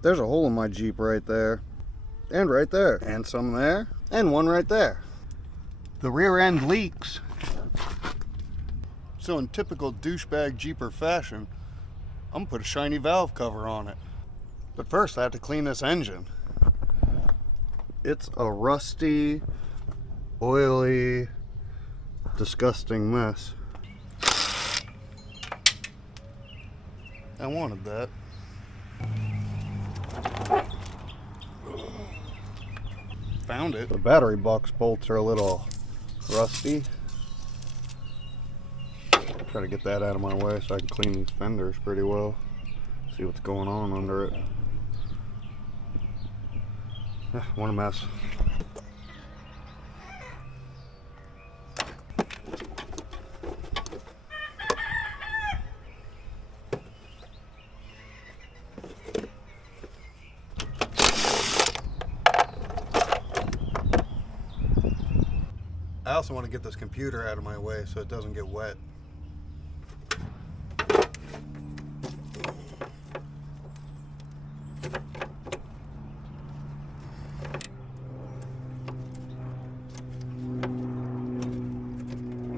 There's a hole in my Jeep right there, and right there, and some there, and one right there. The rear end leaks. So in typical douchebag Jeeper fashion, I'm gonna put a shiny valve cover on it. But first I have to clean this engine. It's a rusty, oily, disgusting mess. I wanted that. Found it. The battery box bolts are a little rusty. Try to get that out of my way so I can clean these fenders pretty well. See what's going on under it. What a mess. I also want to get this computer out of my way so it doesn't get wet.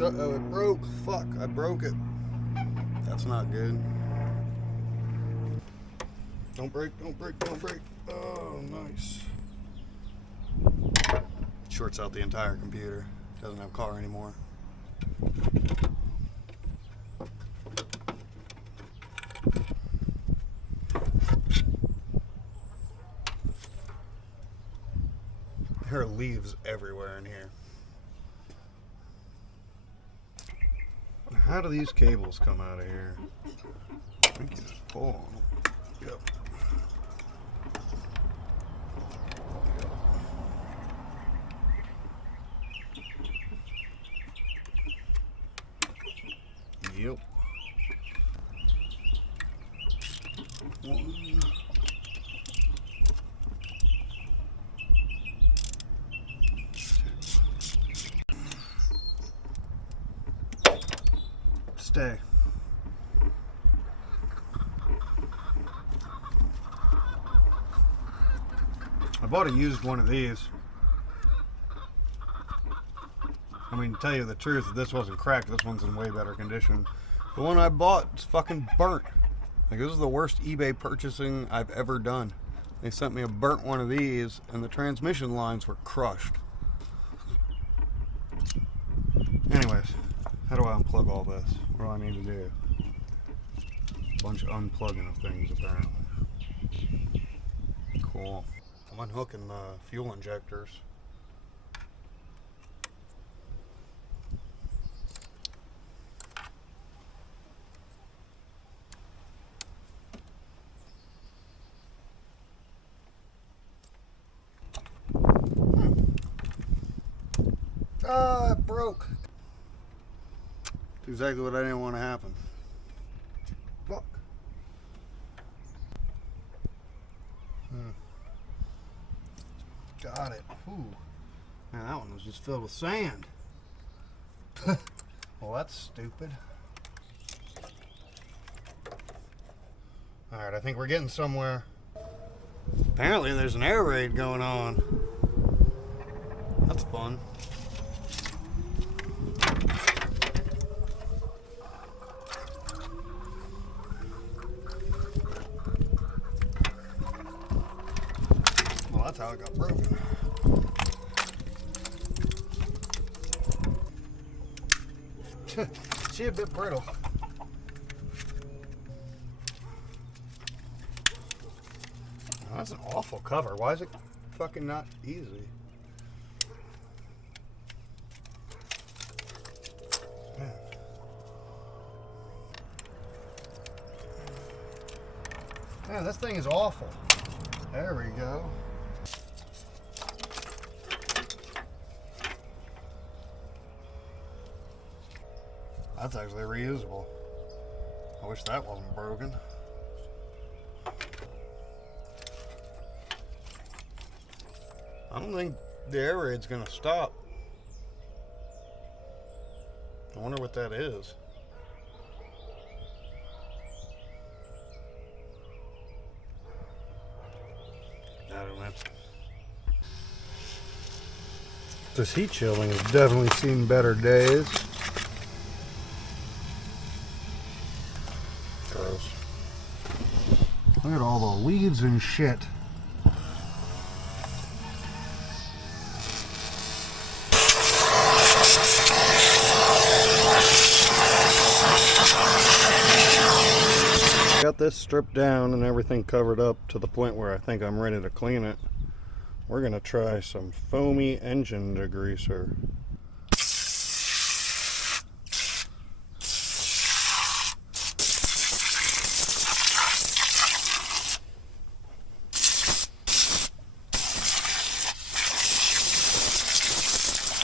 Uh-oh, it broke. Fuck, I broke it. That's not good. Don't break, don't break, don't break. Oh, nice. Shorts out the entire computer. Doesn't have car anymore. There are leaves everywhere in here. How do these cables come out of here? I think you just pull on them. Yep. Yep. One. Stay. I bought a used one of these. I mean, to tell you the truth, if this wasn't cracked, this one's in way better condition. The one I bought is fucking burnt. Like, this is the worst eBay purchasing I've ever done. They sent me a burnt one of these, and the transmission lines were crushed. Anyways, how do I unplug all this? What do I need to do? A bunch of unplugging of things, apparently. Cool. I'm unhooking the fuel injectors. Ah, it broke. It's exactly what I didn't want to happen. Fuck. Got it. Ooh. Man, that one was just filled with sand. Well, that's stupid. Alright, I think we're getting somewhere. Apparently there's an air raid going on. That's fun. Well, that's how it got broken. She a bit brittle. Oh, that's an awful cover. Why is it fucking not easy? Man. Man, this thing is awful. There we go. That's actually reusable. I wish that wasn't broken. I don't think the air raid's gonna stop. I wonder what that is. minutes. This heat shielding has definitely seen better days. Gross. Look at all the leaves and shit. Got this stripped down and everything covered up to the point where I think I'm ready to clean it. We're gonna try some foamy engine degreaser.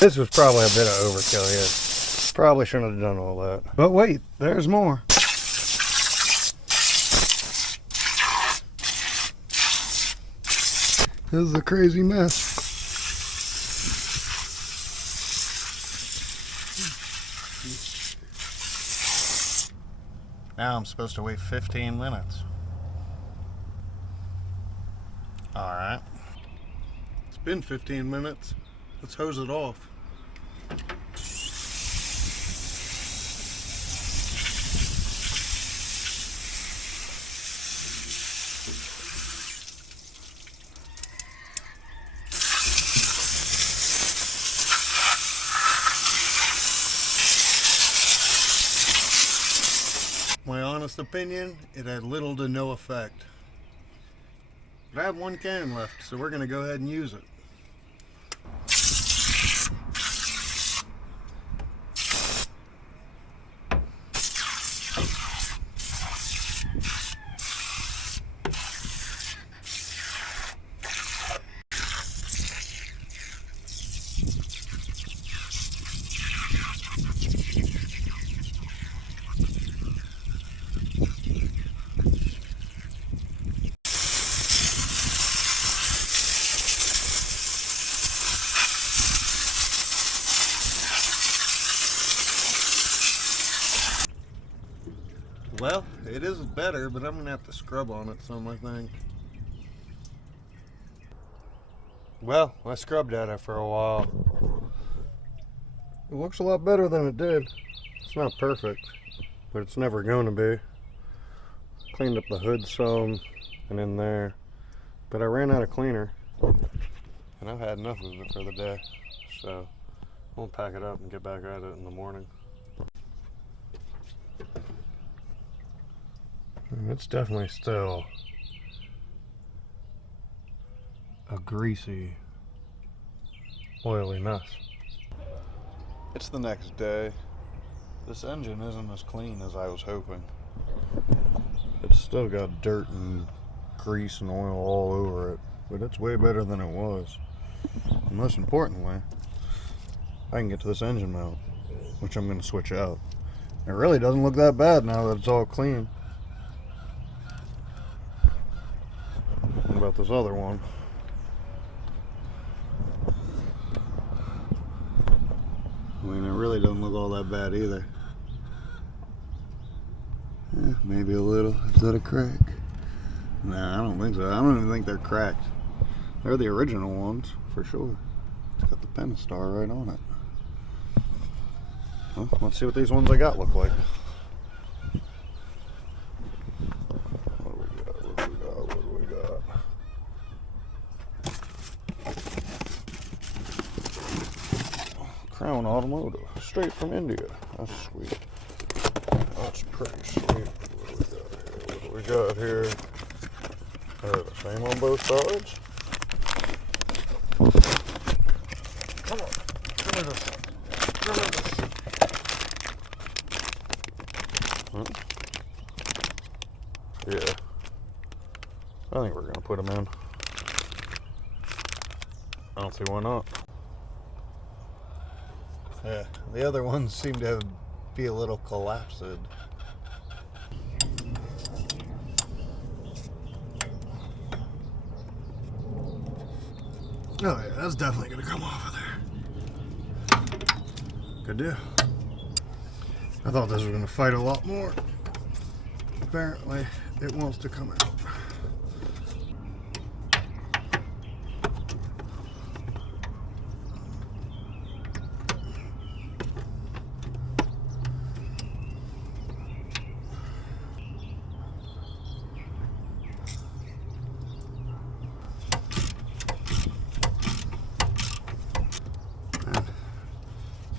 This was probably a bit of overkill here. Probably shouldn't have done all that. But wait, there's more. This is a crazy mess. Now I'm supposed to wait 15 minutes. Alright. It's been 15 minutes. Let's hose it off. My honest opinion, it had little to no effect. But I have one can left, so we're going to go ahead and use it. Well, it is better, but I'm going to have to scrub on it some, I think. Well, I scrubbed at it for a while. It looks a lot better than it did. It's not perfect, but it's never going to be. Cleaned up the hood some and in there, but I ran out of cleaner, and I've had enough of it for the day, so I'll pack it up and get back at it in the morning. It's definitely still a greasy, oily mess. It's the next day. This engine isn't as clean as I was hoping. It's still got dirt and grease and oil all over it, but it's way better than it was. And most importantly, I can get to this engine mount, which I'm going to switch out. It really doesn't look that bad now that it's all clean. What about this other one? I mean, it really doesn't look all that bad either. Yeah, maybe a little. Is that a crack? Nah, I don't think so. I don't even think they're cracked. They're the original ones, for sure. It's got the Pentastar right on it. Well, let's see what these ones I got look like. Crown Automotive, straight from India. That's sweet. That's pretty sweet. What do we got here? The same on both sides. Come on, give me this. Give me this. Huh? Yeah. I think we're gonna put them in. I don't see why not. Yeah, the other ones seem to be a little collapsed. Oh yeah, that's definitely gonna come off of there. Good deal. I thought this was gonna fight a lot more. Apparently, it wants to come out.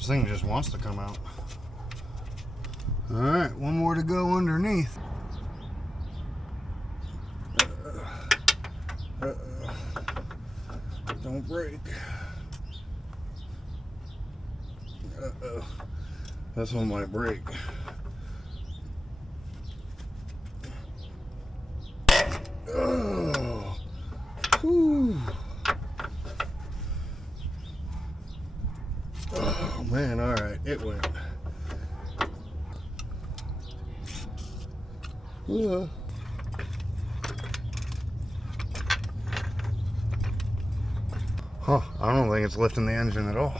This thing just wants to come out. Alright, one more to go underneath. Don't break. Uh-oh. This one might break. Oh. Whew. Oh man, alright, it went. Huh, I don't think it's lifting the engine at all.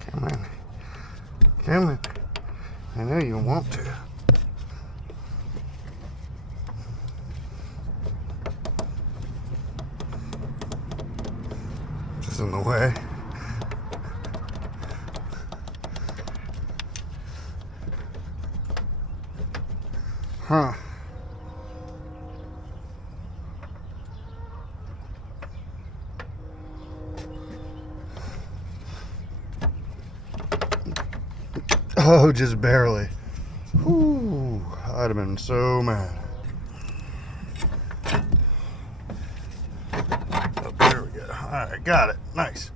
Come on. Come on. I know you want to. Just in the way. Huh. Oh, just barely. Whew, I'd have been so mad. Oh, there we go. Alright, got it. Nice.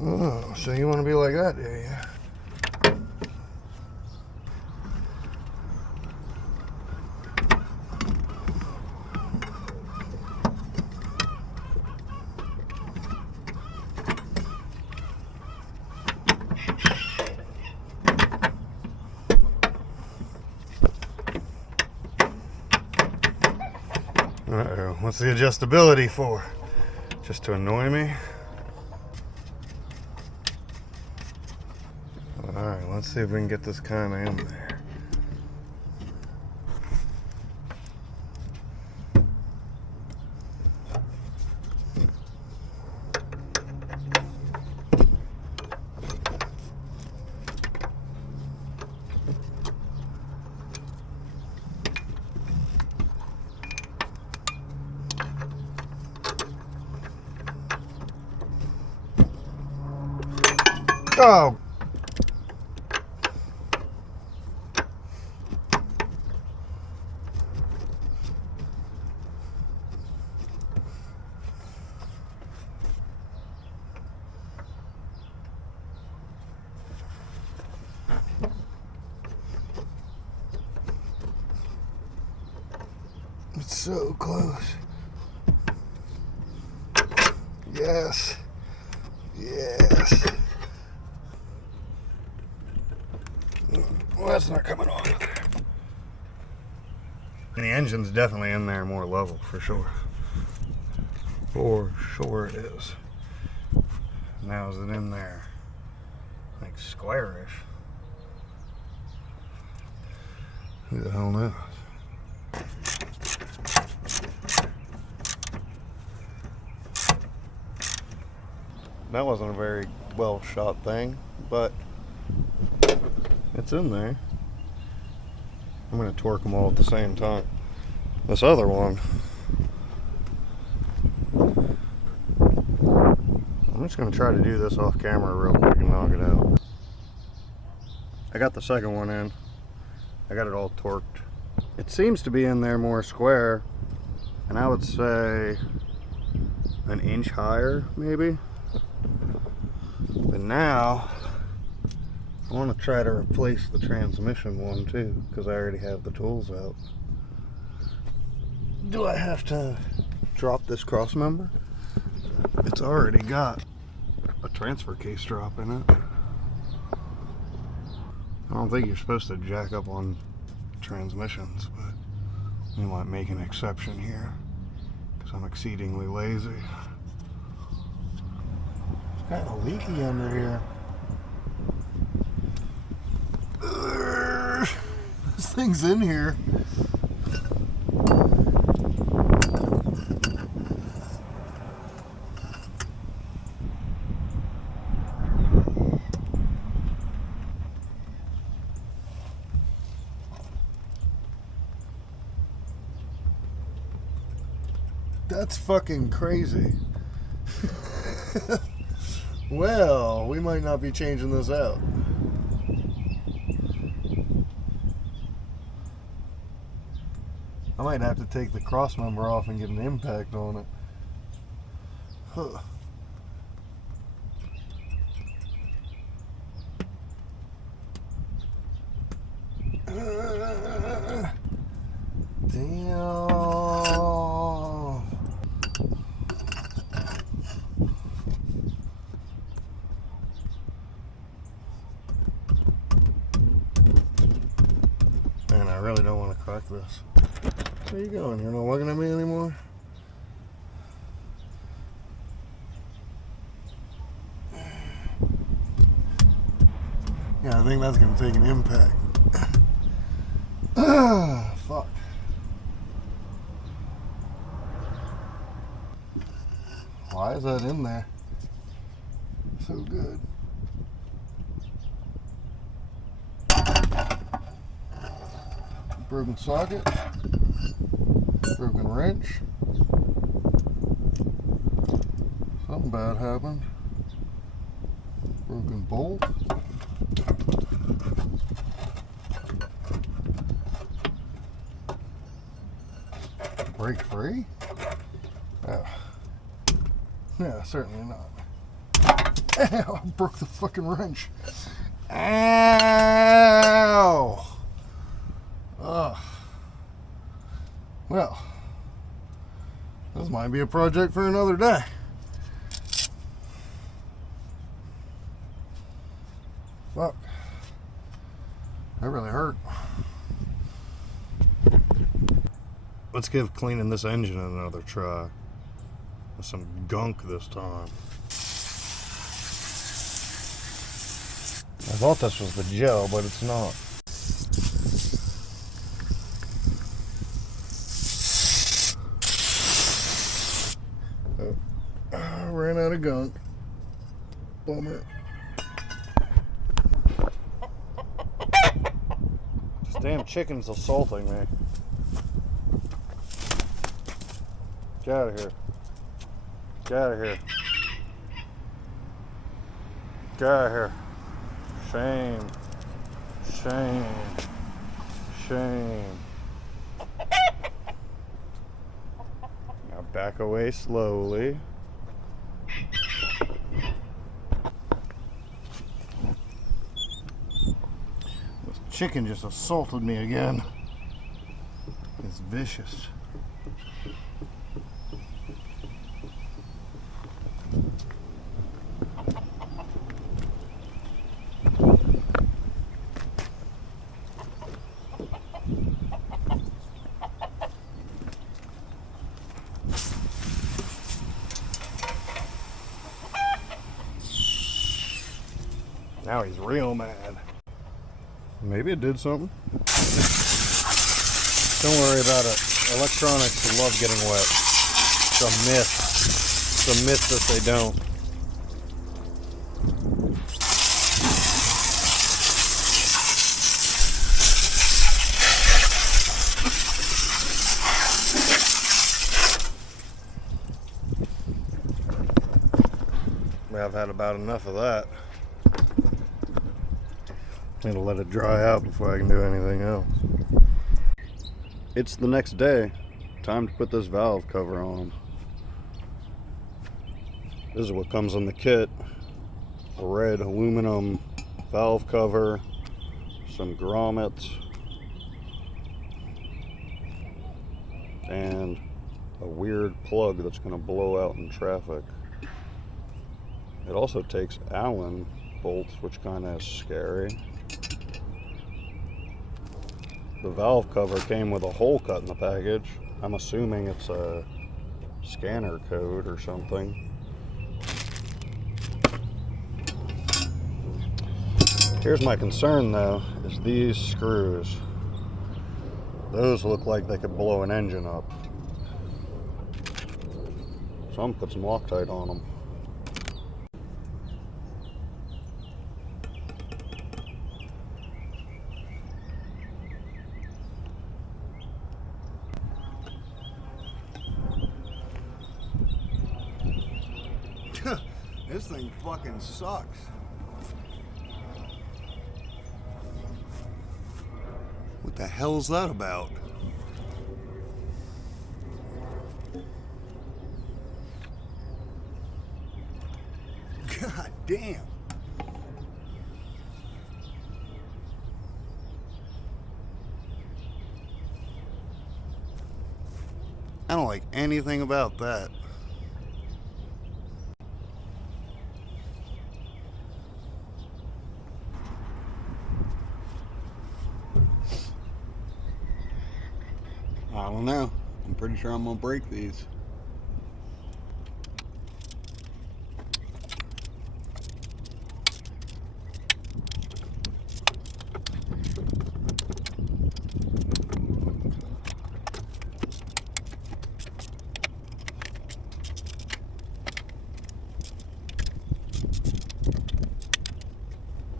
Oh, so you want to be like that, do you? Uh-oh, what's the adjustability for? Just to annoy me? Alright, let's see if we can get this kind of in there. Oh! It's so close. Yes. Yes. Well, that's not coming on. And the engine's definitely in there more level, for sure. For sure it is. Now is it in there? Like squarish. Who the hell knows? That wasn't a very well shot thing, but it's in there. I'm going to torque them all at the same time. This other one, I'm just going to try to do this off camera real quick and knock it out. I got the second one in. I got it all torqued. It seems to be in there more square, and I would say an inch higher maybe. But now I want to try to replace the transmission one too, because I already have the tools out. Do I have to drop this cross member? It's already got a transfer case drop in it. I don't think you're supposed to jack up on transmissions, but we might make an exception here because I'm exceedingly lazy. It's kind of leaky under here. Nothing's in here. That's fucking crazy. Well, we might not be changing this out. I might have to take the cross member off and get an impact on it. Huh. Damn. Man, I really don't want to crack this. Where you going? You're not looking at me anymore? Yeah, I think that's going to take an impact. Fuck. Why is that in there? So good. Broken socket. Broken wrench. Something bad happened. Broken bolt. Break free? Oh. Yeah, certainly not. Ow! I broke the fucking wrench. Ow! Ugh. Well, this might be a project for another day. Fuck. That really hurt. Let's give cleaning this engine another try. With some gunk this time. I thought this was the gel, but it's not. I ran out of gunk. Bummer. This damn chicken's assaulting me. Get out of here. Get out of here. Get out of here. Shame. Shame. Shame. Now back away slowly. This chicken just assaulted me again. It's vicious. Now he's real mad. Maybe it did something. Don't worry about it. Electronics love getting wet. It's a myth. It's a myth that they don't. I've had about enough of that. Need to let it dry out before I can do anything else. It's the next day. Time to put this valve cover on. This is what comes in the kit. A red aluminum valve cover, some grommets, and a weird plug that's going to blow out in traffic. It also takes Allen bolts, which kind of is scary. The valve cover came with a hole cut in the package. I'm assuming it's a scanner code or something. Here's my concern though, is these screws. Those look like they could blow an engine up. So I'm gonna put some Loctite on them. This thing fucking sucks. What the hell's that about? God damn. I don't like anything about that. I don't know. I'm pretty sure I'm gonna break these.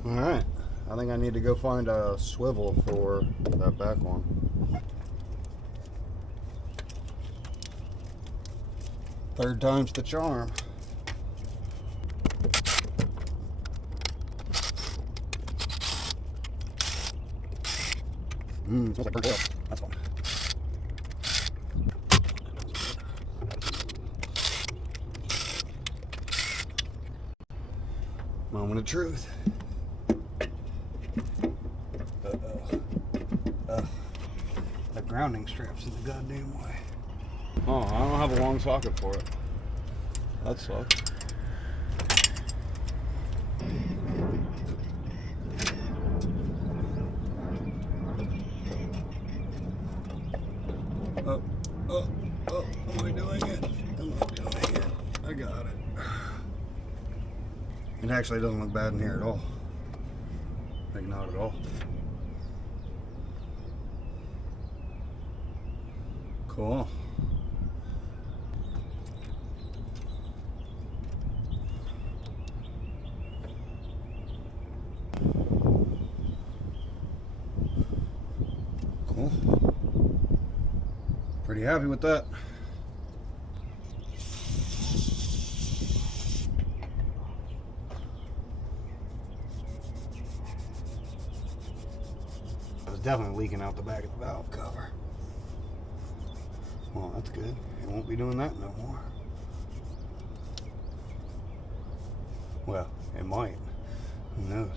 Alright, I think I need to go find a swivel for that back one. Third time's the charm. Smells like burnt oil. That's fun. Moment of truth. The grounding strap's in the goddamn way. Oh, I don't have a long socket for it. That sucks. Am I doing it? Am I doing it? I got it. It actually doesn't look bad in here at all. Like, not at all. Cool. Cool. Pretty happy with that. It was definitely leaking out the back of the valve cover. Well, that's good. It won't be doing that no more. Well, it might. Who knows?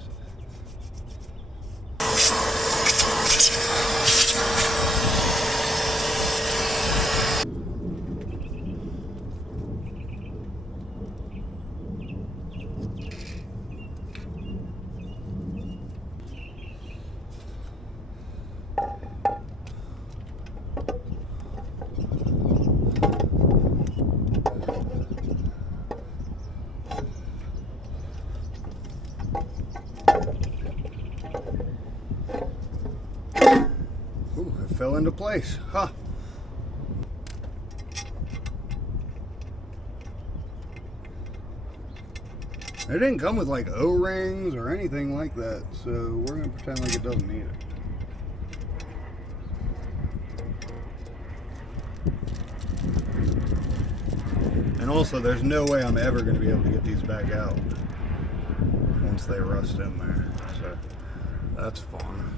Ooh, it fell into place. Huh. It didn't come with like O-rings or anything like that, so we're gonna pretend like it doesn't need it. And also, there's no way I'm ever gonna be able to get these back out once they rust in there, so that's fun.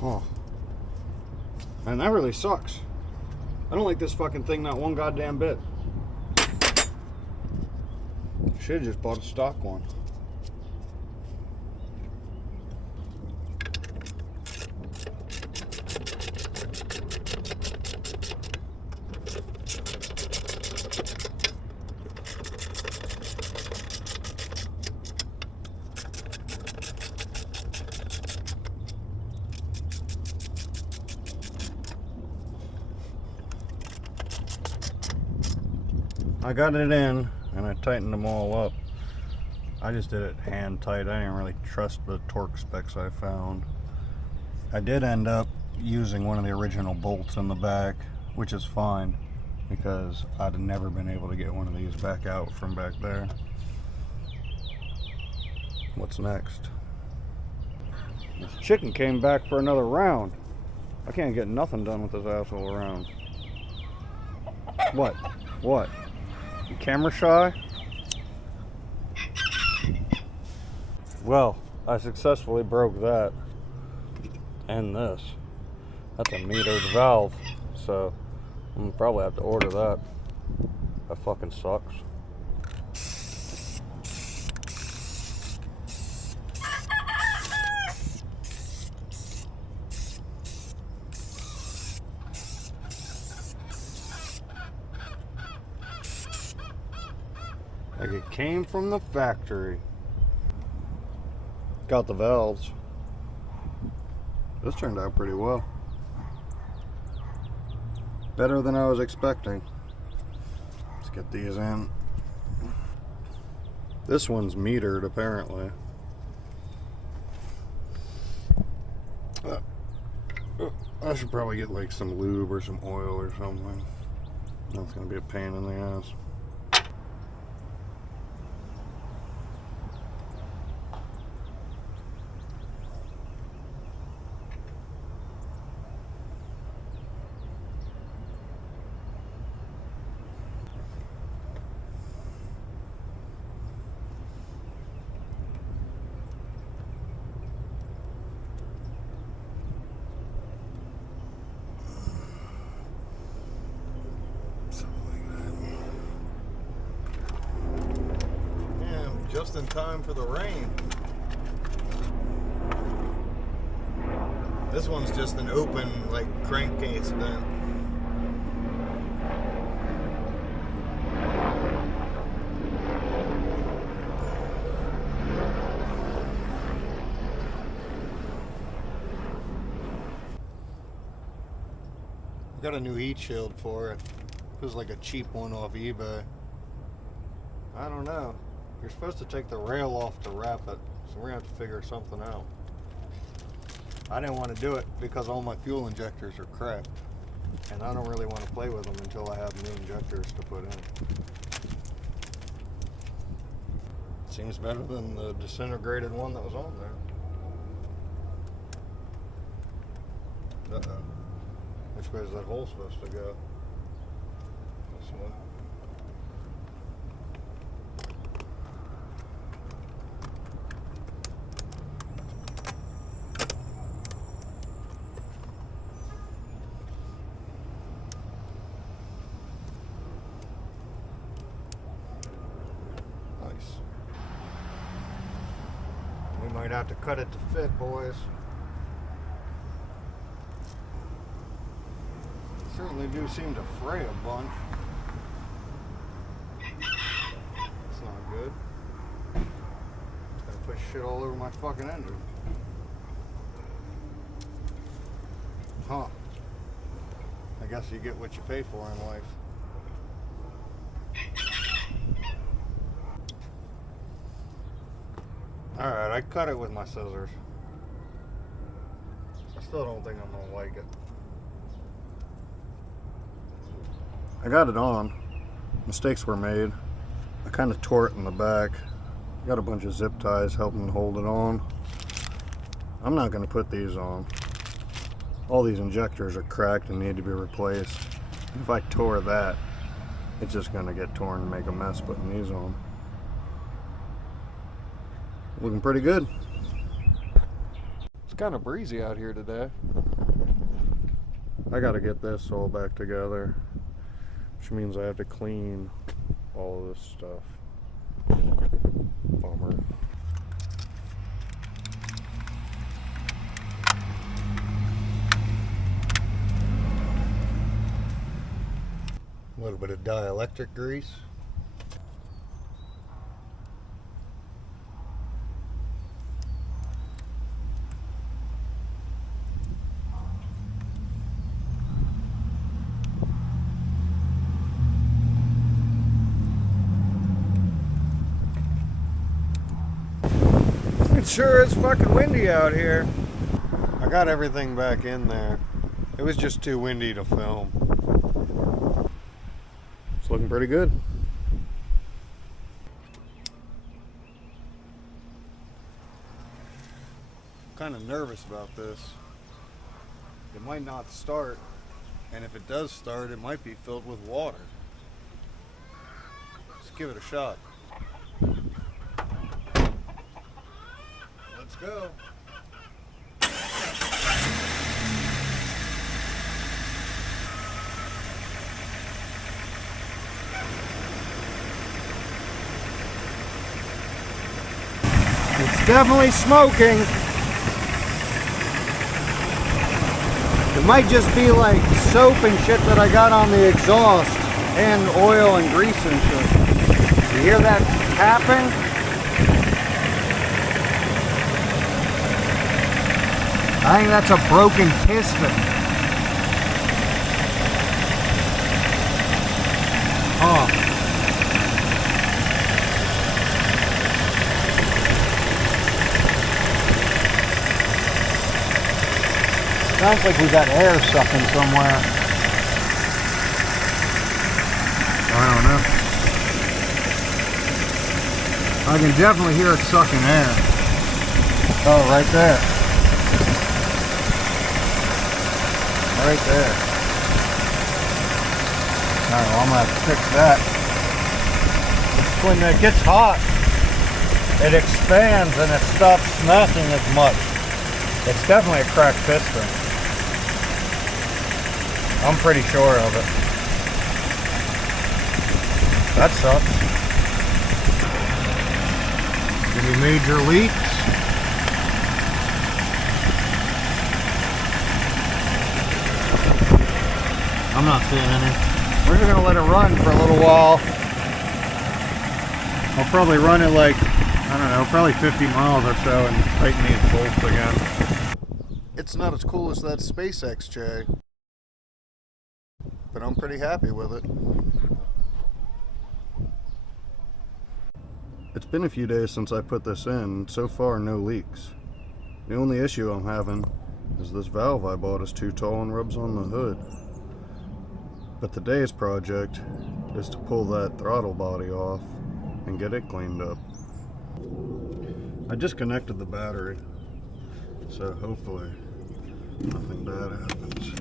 Huh. Man, that really sucks. I don't like this fucking thing not one goddamn bit. Should've just bought a stock one. I got it in and I tightened them all up. I just did it hand tight. I didn't really trust the torque specs I found. I did end up using one of the original bolts in the back, which is fine because I'd have never been able to get one of these back out from back there. What's next? This chicken came back for another round. I can't get nothing done with this asshole around. What? What? You camera shy? Well, I successfully broke that. And this. That's a metered valve. So, I'm gonna probably have to order that. That fucking sucks. Like it came from the factory. Got the valves. This turned out pretty well. Better than I was expecting. Let's get these in. This one's metered apparently. I should probably get like some lube or some oil or something. That's gonna be a pain in the ass. Just in time for the rain. This one's just an open, like, crankcase vent. I got a new heat shield for it. It was like a cheap one off eBay. I don't know. You're supposed to take the rail off to wrap it, so we're gonna have to figure something out. I didn't want to do it because all my fuel injectors are cracked, and I don't really want to play with them until I have new injectors to put in. Seems better than the disintegrated one that was on there. Uh-oh. Which way is that hole supposed to go? This one. We might have to cut it to fit, boys. Certainly do seem to fray a bunch. That's not good. It's gonna push shit all over my fucking engine. Huh. I guess you get what you pay for in life. Alright, I cut it with my scissors. I still don't think I'm gonna like it. I got it on. Mistakes were made. I kind of tore it in the back. Got a bunch of zip ties helping hold it on. I'm not gonna put these on. All these injectors are cracked and need to be replaced. If I tore that, it's just gonna get torn and make a mess putting these on. Looking pretty good. It's kind of breezy out here today. I gotta get this all back together, which means I have to clean all of this stuff. Bummer. A little bit of dielectric grease. sure is fucking windy out here. I got everything back in there. It was just too windy to film. It's looking pretty good. I'm kind of nervous about this. It might not start, and if it does start, it might be filled with water. Let's give it a shot. Let's go. It's definitely smoking. It might just be like soap and shit that I got on the exhaust and oil and grease and shit. You hear that tapping? I think that's a broken piston. Huh. Sounds like we got air sucking somewhere. I don't know. I can definitely hear it sucking air. Oh, right there. Right there. Alright, well, I'm gonna have to fix that. When it gets hot, it expands and it stops smashing as much. It's definitely a cracked piston. I'm pretty sure of it. That sucks. Any major leaks? I'm not seeing any. We're just gonna let it run for a little while. I'll probably run it like, I don't know, probably 50 miles or so and tighten these bolts again. It's not as cool as that SpaceX J, but I'm pretty happy with it. It's been a few days since I put this in. So far, no leaks. The only issue I'm having is this valve I bought is too tall and rubs on the hood. But today's project is to pull that throttle body off and get it cleaned up. I disconnected the battery, so hopefully nothing bad happens.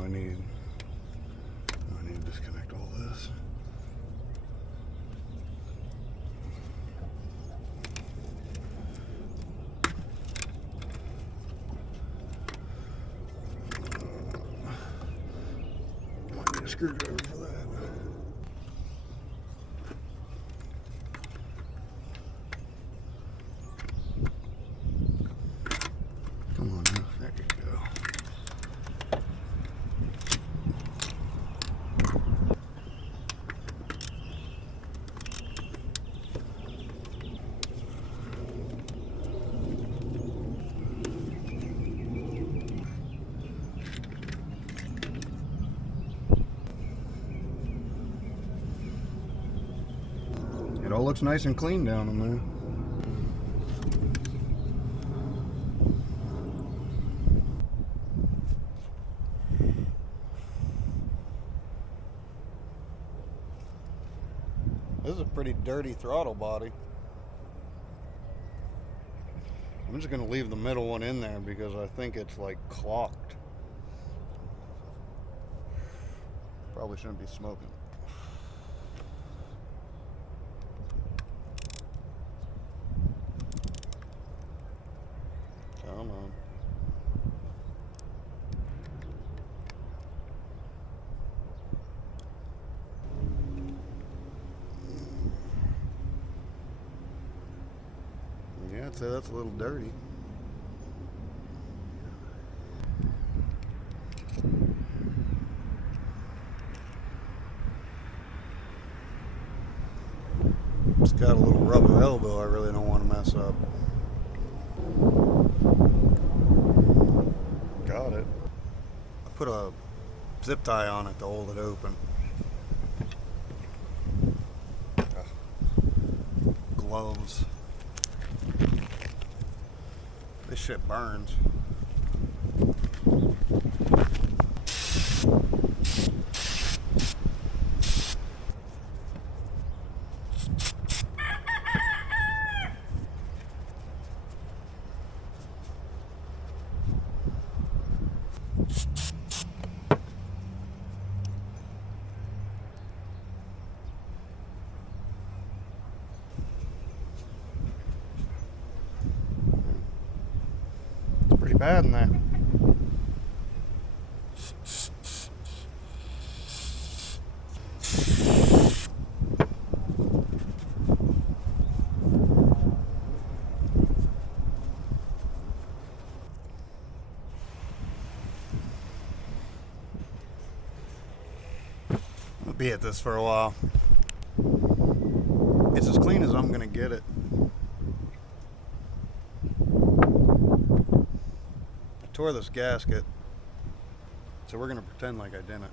I need to disconnect all this. Might need a screwdriver for that. Come on now, there you go. It all looks nice and clean down in there. This is a pretty dirty throttle body. I'm just going to leave the middle one in there because I think it's like clocked. Probably shouldn't be smoking. Come on. Yeah, I'd say that's a little dirty. got a little rubber elbow I really don't want to mess up. Got it. I put a zip tie on it to hold it open. Gloves. This shit burns. Pretty bad in there. I'll be at this for a while. It's as clean as I'm gonna get it. Tore this gasket, so we're gonna pretend like I didn't.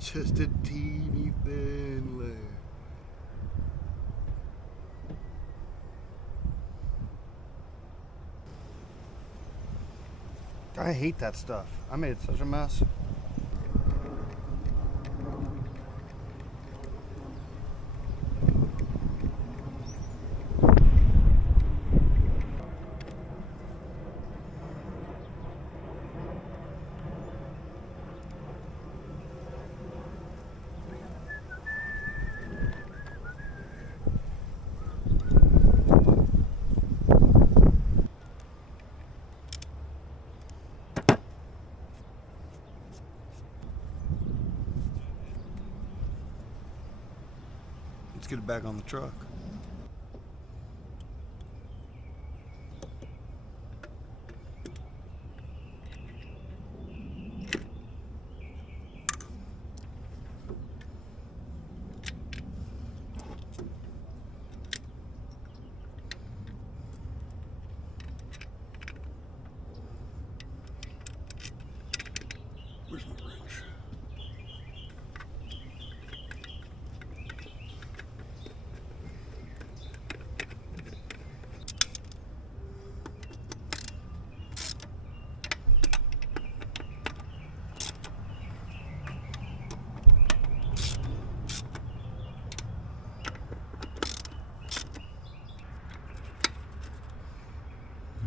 Just a teeny thin layer. I hate that stuff. I made such a mess. Let's get it back on the truck. Where's my wrench?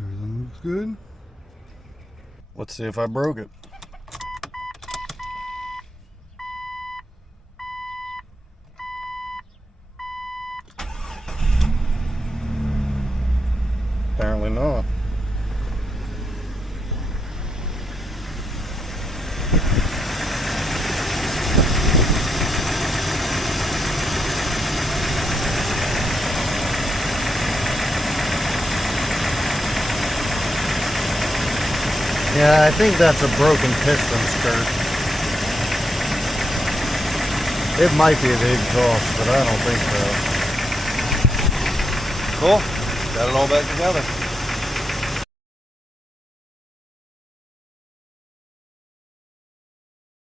Everything looks good. Let's see if I broke it. Apparently not. Yeah, I think that's a broken piston skirt. It might be the exhaust, but I don't think so. Cool. Got it all back together.